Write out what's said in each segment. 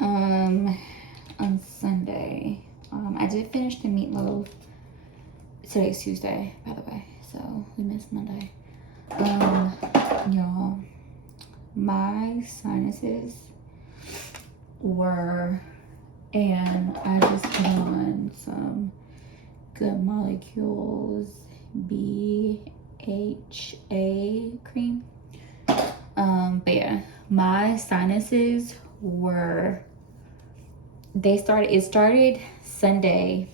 Um, on Sunday, I did finish the meatloaf. Today's Tuesday, by the way, so we missed Monday. Y'all, my sinuses were, and I just put on some Good Molecules BHA cream. But yeah, my sinuses were, it started Sunday,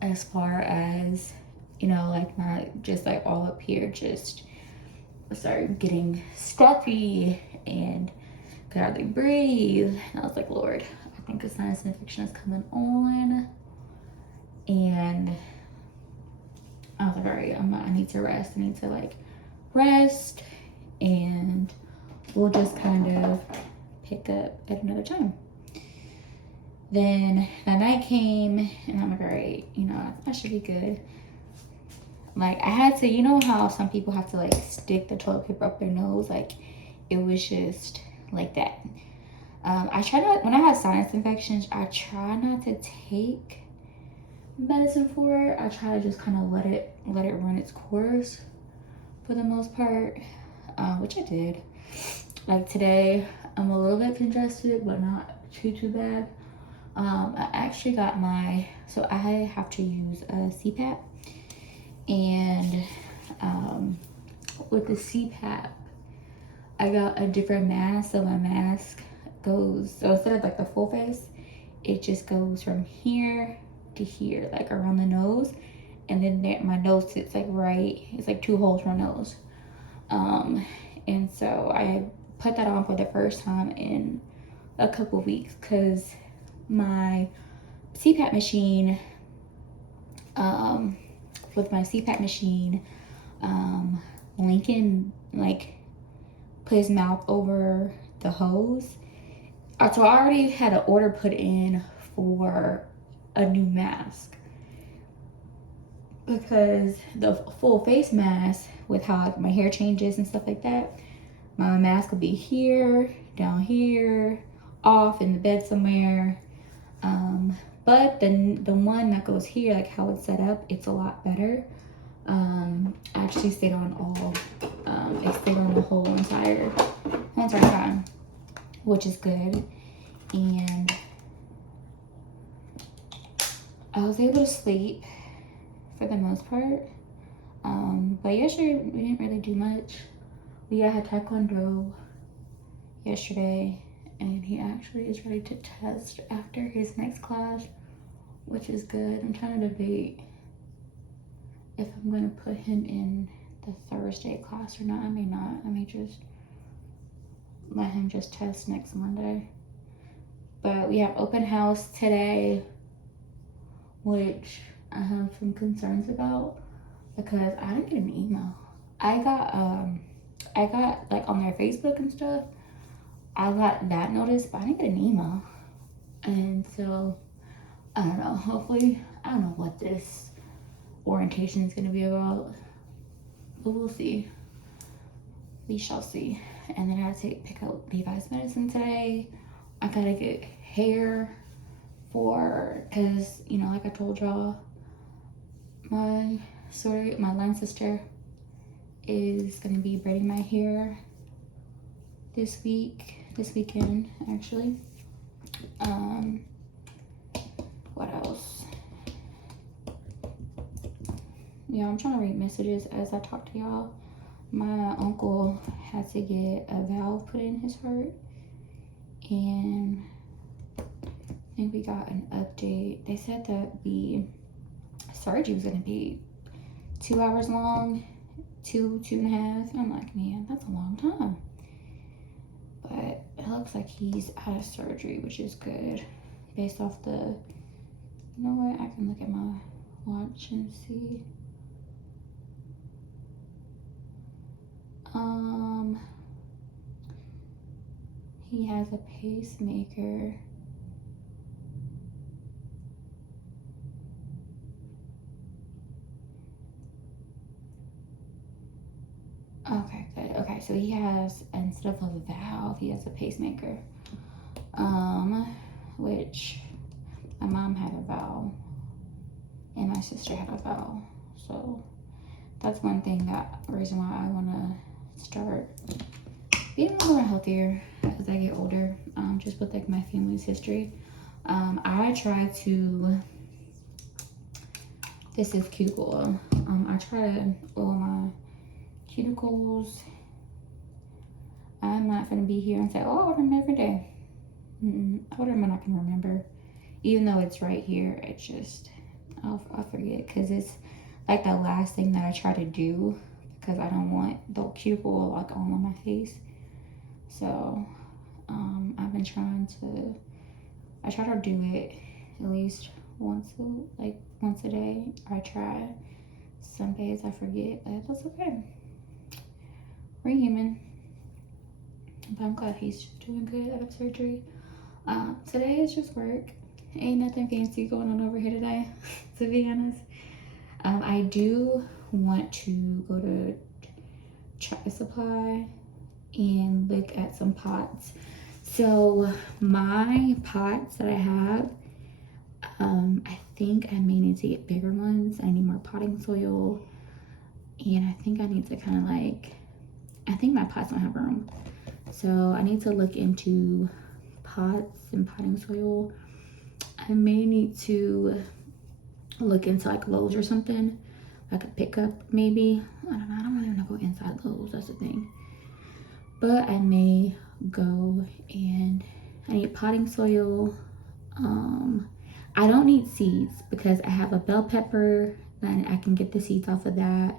as far as, like my, just like all up here, just started getting stuffy and could hardly breathe. And I was like, Lord, I think a sinus infection is coming on. And I was like, all right, I need to rest. I need to like rest, and we'll just kind of pick up at another time. Then that night came, and I'm like, all right, I should be good. Like, I had to, how some people have to like stick the toilet paper up their nose, like it was just like that. I try not, when I have sinus infections, I try not to take medicine for it. I try to just kind of let it run its course for the most part, which I did. Like today, I'm a little bit congested, but not too bad. I actually got so I have to use a CPAP, and with the CPAP, I got a different mask. So my mask goes, so instead of like the full face, it just goes from here to here, like around the nose, and then there, my nose sits like right, it's like 2 holes for my nose. And so I put that on for the first time in a couple weeks, because my CPAP machine, Lincoln like put his mouth over the hose. So I already had an order put in for a new mask, because the full face mask, with how my hair changes and stuff like that, my mask will be here, down here, off in the bed somewhere. But the one that goes here, like how it's set up, it's a lot better. I actually stayed on it stayed on the whole entire time, which is good. And I was able to sleep for the most part. But yesterday we didn't really do much. We had taekwondo yesterday, and he actually is ready to test after his next class, which is good. I'm trying to debate if I'm going to put him in the Thursday class or not. I may not. I may just let him just test next Monday. But we have open house today, which I have some concerns about, because I didn't get an email. I got like on their Facebook and stuff, I got that notice, but I didn't get an email. And so I don't know, hopefully, I don't know what this orientation is going to be about, but we'll see. We shall see. And then I had to pick out Levi's medicine today. I gotta get hair because like I told y'all, my line sister is gonna be braiding my hair this weekend actually. What else? Yeah, I'm trying to read messages as I talk to y'all. My uncle had to get a valve put in his heart, and I think we got an update. They said that the surgery was gonna be 2 hours long, 2.5. I'm like, man, that's a long time. But it looks like he's out of surgery, which is good. Based off the, you know what? I can look at my watch and see. He has a pacemaker. Okay, good. Okay, so he has, instead of a valve, he has a pacemaker. Which my mom had a valve and my sister had a valve. So that's one thing, that reason why I want to start being a little healthier as I get older. Just with like my family's history. I try to, this is cuticle oil. I try to oil my cuticles. I'm not gonna be here and say, oh, I order them every day. I order them when I can remember. Even though it's right here, it's just, I'll forget, because it's like the last thing that I try to do, because I don't want the cuticle oil like all on my face. So I've been trying to, I try to do it at least once a day. I try. Some days I forget, but that's okay. We're human. But I'm glad he's doing good out of surgery. Today is just work. Ain't nothing fancy going on over here today, to be honest. I do want to go to Tractor Supply and look at some pots. So my pots that I have, I think I may need to get bigger ones. I need more potting soil, and I think I need to kind of like, I think my pots don't have room. So I need to look into pots and potting soil. I may need to look into like Lowe's or something, like a pickup maybe. I don't know, I don't really want to go inside Lowe's, that's the thing. But I may go, and I need potting soil. I don't need seeds because I have a bell pepper, then I can get the seeds off of that.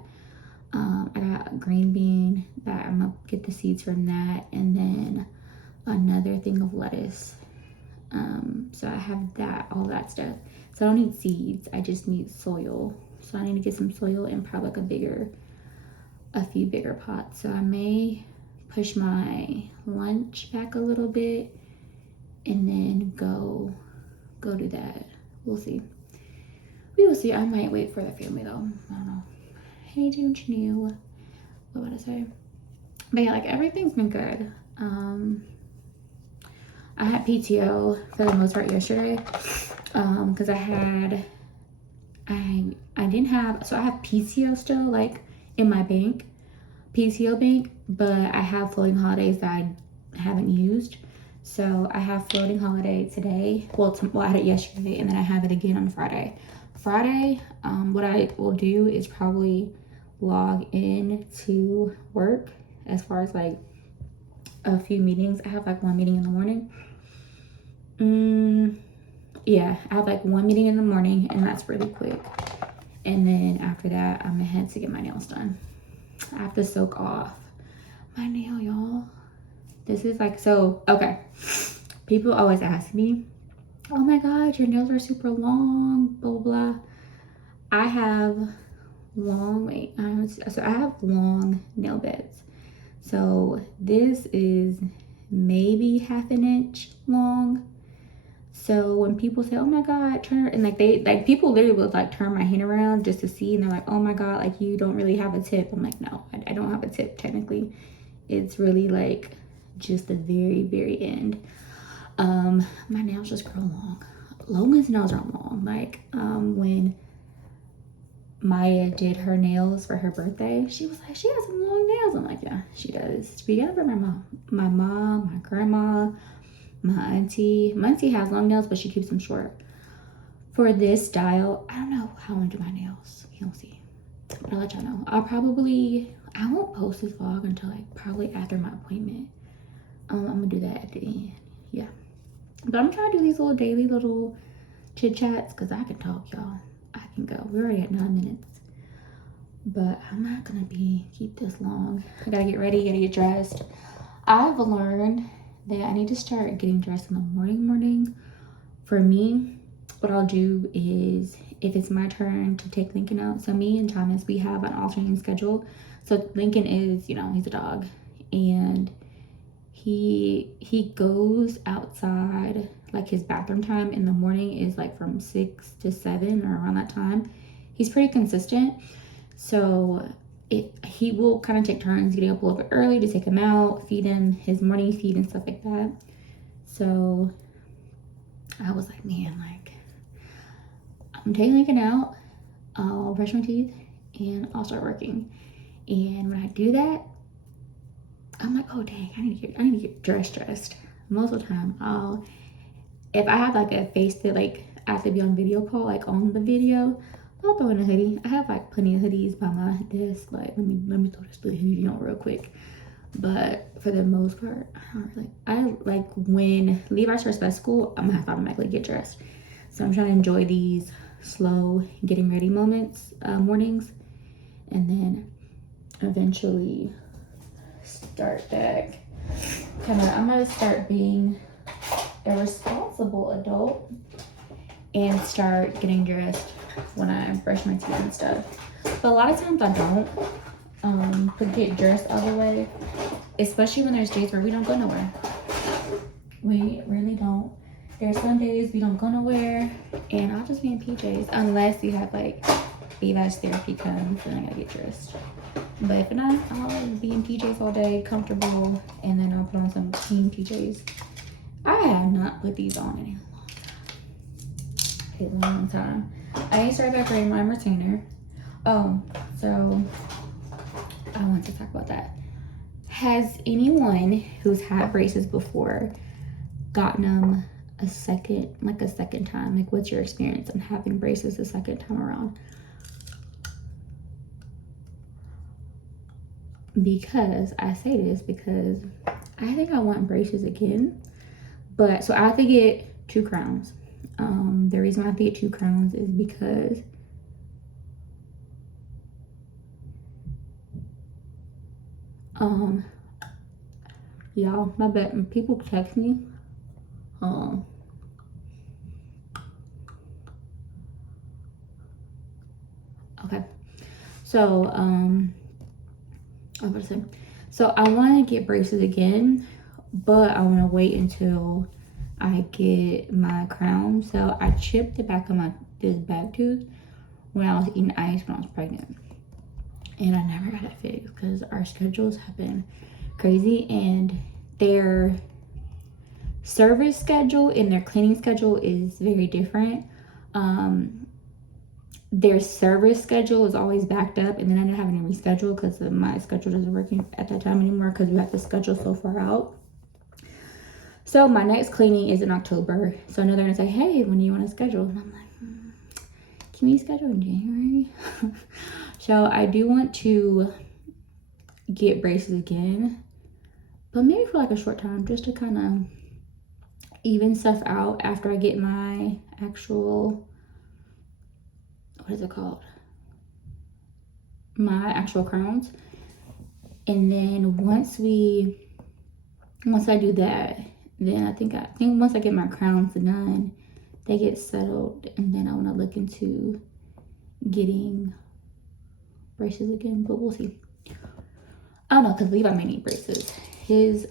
I got a green bean that I'm gonna get the seeds from that, and then another thing of lettuce. So I have that, all that stuff. So I don't need seeds, I just need soil. So I need to get some soil and probably like a few bigger pots. So I may push my lunch back a little bit and then go do that. We'll see. We will see. I might wait for the family though. I don't know. Hey, Janelle. What would I say? But yeah, like everything's been good. I had PTO for the most part yesterday because I didn't have, so I have PTO still like in my bank, PTO bank, but I have floating holidays that I haven't used. So I have floating holiday today. Well, I had it yesterday, and then I have it again on Friday. Friday, what I will do is probably log in to work as far as like a few meetings. I have like one meeting in the morning. Yeah, I have like one meeting in the morning, and that's really quick. And then after that, I'm gonna head to get my nails done. I have to soak off my nail, y'all. This is like, so, okay. People always ask me, oh my God, your nails are super long, blah, blah, blah. I have long, so I have long nail beds. So this is maybe half an inch long. So when people say, oh my God, turn, and like people literally would like turn my hand around just to see, and they're like, oh my God, like you don't really have a tip. I'm like, no, I don't have a tip technically. It's really like just the very, very end. My nails just grow long. Logan's nails are long. Like, when Maya did her nails for her birthday, she was like, she has some long nails. I'm like, yeah, she does. But you gotta remember my mom, my grandma, my auntie. My auntie has long nails, but she keeps them short. For this style, I don't know how I'm gonna do my nails. You'll see. But I'll let y'all know. I won't post this vlog until like probably after my appointment. I'm gonna do that at the end. Yeah. But I'm trying to do these little daily little chit chats because I can talk, y'all. I can go. We're already at 9 minutes. But I'm not gonna keep this long. I gotta get ready, gotta get dressed. I've learned that I need to start getting dressed in the morning. For me, what I'll do is, if it's my turn to take Lincoln out, so me and Thomas, we have an alternating schedule. So Lincoln is, he's a dog, and he goes outside, like his bathroom time in the morning is like from 6 to 7 or around that time. He's pretty consistent. So he will kind of take turns getting up a little bit early to take him out, feed him his morning feed and stuff like that. So I was like, man, like, I'm taking Lincoln out, I'll brush my teeth, and I'll start working. And when I do that, I'm like, oh dang, I need to get dressed. Most of the time, if I have like a face that like I have to be on video call, like on the video, I'll throw in a hoodie. I have like plenty of hoodies by my desk. Like, let me throw this hoodie on real quick. But for the most part, I like when Levi starts back school, I'm gonna have to automatically get dressed. So I'm trying to enjoy these slow getting ready moments, mornings, and then eventually start back. I'm gonna start being a responsible adult and start getting dressed when I brush my teeth and stuff. But a lot of times I don't get dressed all the way, especially when there's days where we don't go nowhere. We really don't. There's some days we don't go nowhere, and I'll just be in PJs unless you have like Levi's therapy comes and I gotta get dressed. But if not, I'll be in PJs all day, comfortable, and then I'll put on some clean PJs. I have not put these on in a long time. I need to start back wearing my retainer. Oh, so I want to talk about that. Has anyone who's had braces before gotten them a second time? Like, what's your experience on having braces a second time around? Because I say this because I think I want braces again, but so I have to get 2 crowns. The reason why I have to get 2 crowns is because y'all, my bad, people text me okay, so so I want to get braces again, but I want to wait until I get my crown. So I chipped the back of this back tooth when I was eating ice when I was pregnant, and I never got it fixed because our schedules have been crazy, and their service schedule and their cleaning schedule is very different. Their service schedule is always backed up, and then I ended up having to reschedule because my schedule doesn't work at that time anymore because we have to schedule so far out. So my next cleaning is in October. So I know they're gonna say, hey, when do you want to schedule? And I'm like, can we schedule in January? So I do want to get braces again, but maybe for like a short time, just to kind of even stuff out after I get my actual, what is it called? My actual crowns. And then once I do that, then I think once I get my crowns done, they get settled, and then I want to look into getting braces again, but we'll see. I don't know, because Levi may need braces. His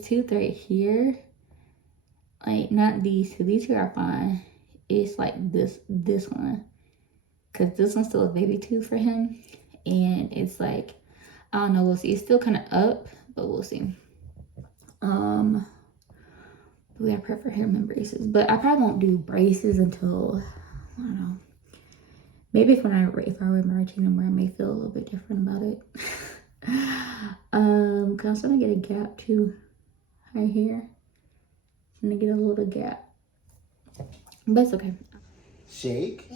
tooth right here, like, not these two are fine. It's like this one, because this one's still a baby tooth for him, and it's like, I don't know, we'll see. It's still kind of up, but we'll see. We gotta prep for him and braces, but I probably won't do braces until, I don't know, maybe if I wear my retainer more, I may feel a little bit different about it. Cause I'm starting to get a gap too right here. I'm gonna get a little gap, but it's okay. Shake.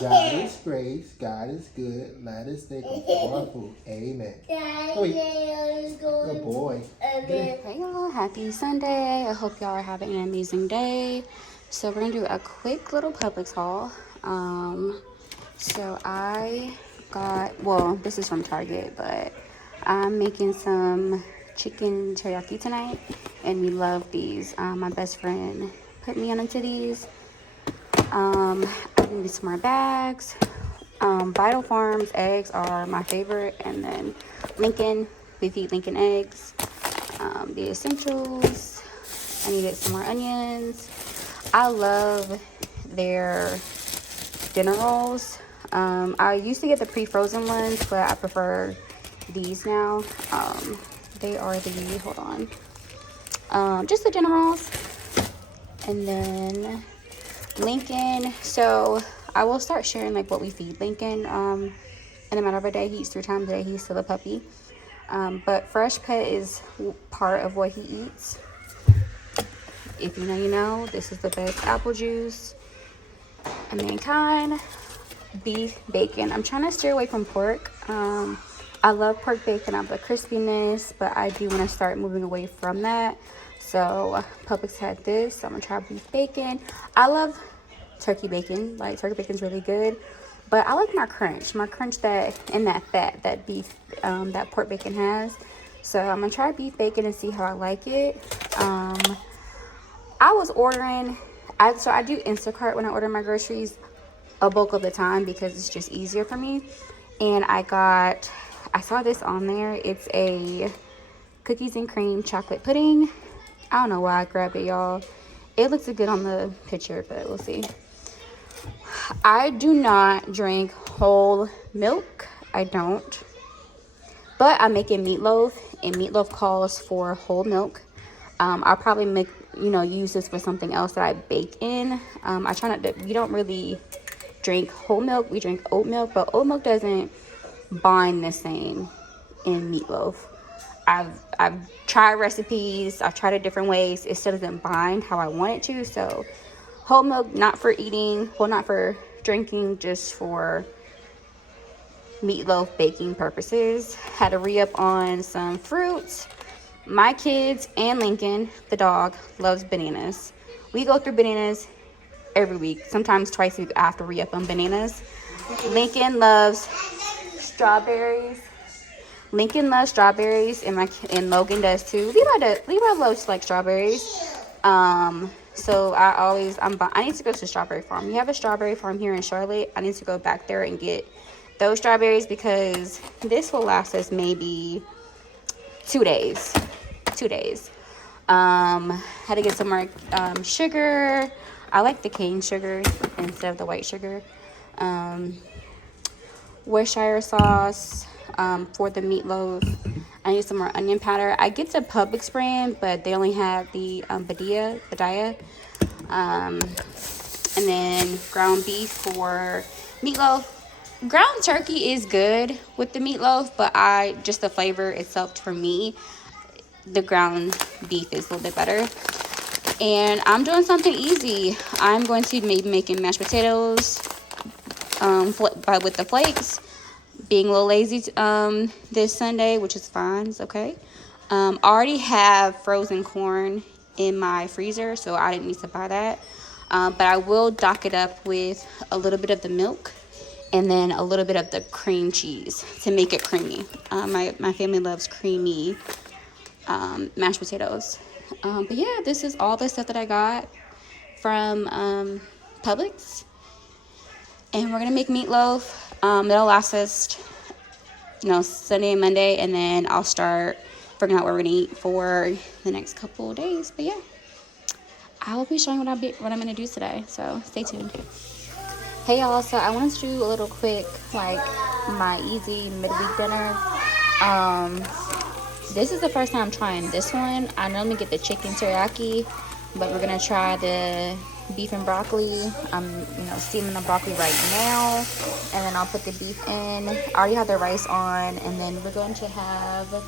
God is grace. God is good. Let us take our food. Amen. Good boy. Hey y'all, happy Sunday. I hope y'all are having an amazing day. So we're gonna do a quick little Publix haul. So I got, well, this is from Target, but I'm making some chicken teriyaki tonight, and we love these. My best friend put me onto these. I need some more bags. Vital Farms eggs are my favorite, and then Lincoln, we feed Lincoln eggs. The essentials, I needed some more onions. I love their dinner rolls. I used to get the pre-frozen ones, but I prefer these now. They are the, hold on, just the Generals. And then Lincoln, so I will start sharing like what we feed Lincoln. In a matter of a day, he eats 3 times a day. He's still a puppy. But Fresh Pet is part of what he eats. If you know, you know. This is the best apple juice. And Mankind, beef, bacon. I'm trying to steer away from pork. I love pork bacon. I have the crispiness, but I do want to start moving away from that. So Publix had this. So I'm gonna try beef bacon. I love turkey bacon. Like, turkey bacon's really good. But I like my crunch that and that fat that beef, that pork bacon has. So I'm gonna try beef bacon and see how I like it. I was ordering, so I do Instacart when I order my groceries a bulk of the time because it's just easier for me. And I saw this on there. It's a cookies and cream chocolate pudding. I don't know why I grabbed it, y'all. It looks good on the picture, but we'll see. I do not drink whole milk. I don't. But I'm making meatloaf, and meatloaf calls for whole milk. I'll probably make, use this for something else that I bake in. I try not to, we don't really drink whole milk. We drink oat milk, but oat milk doesn't bind the same in meatloaf. I've tried recipes. I've tried it different ways. It still doesn't bind how I want it to. So whole milk, not for eating, well, not for drinking, just for meatloaf baking purposes. Had to re-up on some fruits. My kids and Lincoln, the dog, loves bananas. We go through bananas every week, sometimes twice a week after re-up on bananas. Lincoln loves strawberries. And Logan does too. Levi loves like strawberries. So I need to go to Strawberry Farm. We have a strawberry farm here in Charlotte. I need to go back there and get those strawberries because this will last us maybe 2 days. 2 days. Had to get some more sugar. I like the cane sugar instead of the white sugar. Worcestershire sauce for the meatloaf. I need some more onion powder. I get the Publix brand, but they only have the Badia. And then ground beef for meatloaf. Ground turkey is good with the meatloaf, but just the flavor itself for me, the ground beef is a little bit better. And I'm doing something easy. I'm going to be making mashed potatoes with the flakes. Being a little lazy this Sunday, which is fine. It's okay. I already have frozen corn in my freezer, so I didn't need to buy that. But I will dock it up with a little bit of the milk and then a little bit of the cream cheese to make it creamy. My family loves creamy mashed potatoes. But yeah, this is all the stuff that I got from Publix. And we're going to make meatloaf. It'll last us, Sunday and Monday. And then I'll start figuring out what we're going to eat for the next couple of days. But yeah, I will be showing what I'm going to do today. So stay tuned. Hey, y'all. So I wanted to do a little quick, my easy midweek dinner. This is the first time I'm trying this one. I normally get the chicken teriyaki, but we're going to try the beef and broccoli. I'm steaming the broccoli right now, and then I'll put the beef in. I already have the rice on, and then we're going to have the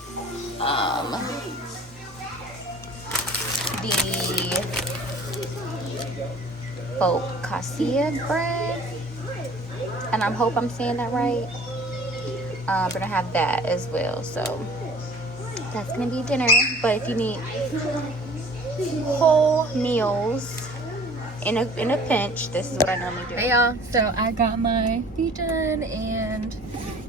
focaccia bread, and I hope I'm saying that right. We're gonna have that as well, so that's gonna be dinner. But if you need whole meals in a pinch, this is what I normally do. Hey y'all, so I got my feet done and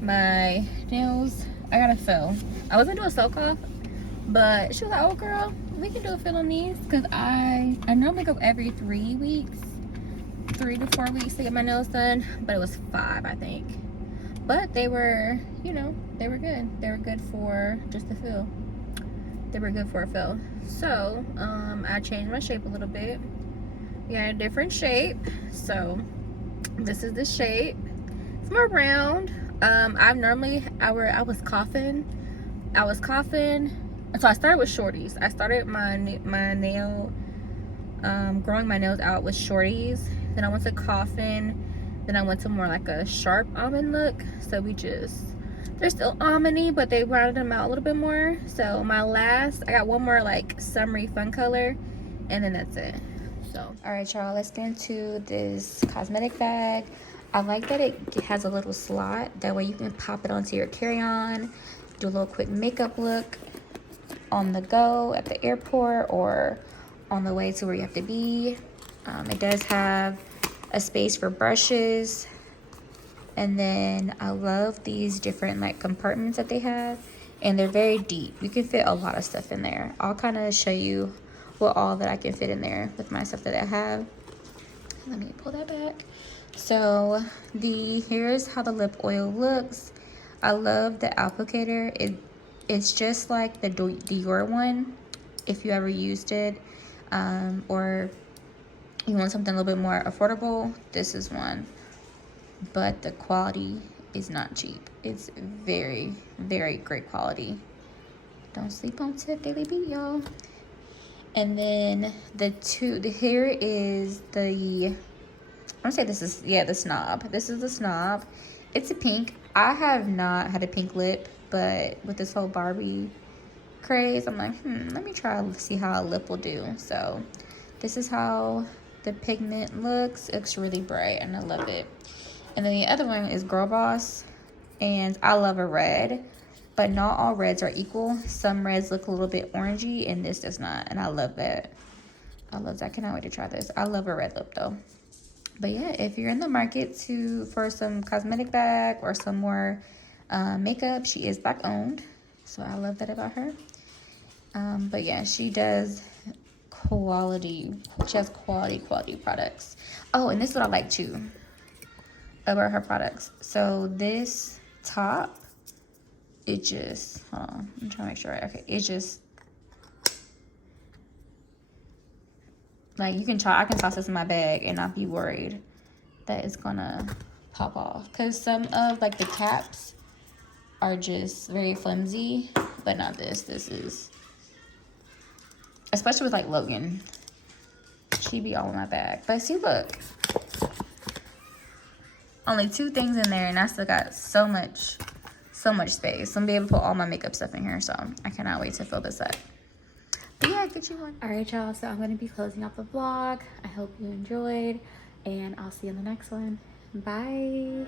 my nails. I got a fill. I was gonna do a soak off, but she was like, "Oh girl, we can do a fill on these," because I normally go every 3 weeks, 3 to 4 weeks to get my nails done, but it was 5, I think. But they were, they were good. They were good for just a fill. They were good for a fill. So I changed my shape a little bit. We got a different shape. So this is the shape. somewhere around. I was coughing. So I started with shorties. I started my nail, growing my nails out with shorties. Then I went to coffin. Then I went to more like a sharp almond look. So they're still almondy, but they rounded them out a little bit more. So I got one more like summery fun color, and then that's it. So, all right, y'all, let's get into this cosmetic bag. I like that it has a little slot. That way you can pop it onto your carry-on, do a little quick makeup look on the go at the airport or on the way to where you have to be. It does have a space for brushes. And then I love these different like compartments that they have. And they're very deep. You can fit a lot of stuff in there. I'll kind of show you what all that I can fit in there with my stuff that I have. Let me pull that back. So here's how the lip oil looks. I love the applicator. It's just like the Dior one, if you ever used it, or you want something a little bit more affordable, this is one. But the quality is not cheap. It's very, very great quality. Don't sleep on Tip Daily Beat, y'all. And then here is the, I'm gonna say this is, yeah, the Snob. This is the Snob. It's a pink. I have not had a pink lip, but with this whole Barbie craze, I'm like, let me try to see how a lip will do. So this is how the pigment looks. It looks really bright and I love it. And then the other one is Girl Boss, and I love a red, but not all reds are equal. Some reds look a little bit orangey and this does not, and I love that. I love that. I cannot wait to try this. I love a red lip though. But yeah, if you're in the market for some cosmetic bag or some more makeup, she is Black owned, so I love that about her. But yeah, she does quality. She has quality products. Oh, and this is what I like too about her products. So this top, it just, hold on, I'm trying to make sure. Okay, it just, like, I can toss this in my bag and not be worried that it's gonna pop off. Because some of like the caps are just very flimsy, but not this. This is, especially with like Logan, she be all in my bag. But see, look, only 2 things in there and I still got so much space. I'm gonna be able to put all my makeup stuff in here, so I cannot wait to fill this up. But yeah, get you one. All right, y'all, so I'm gonna be closing out the vlog. I hope you enjoyed, and I'll see you in the next one. Bye.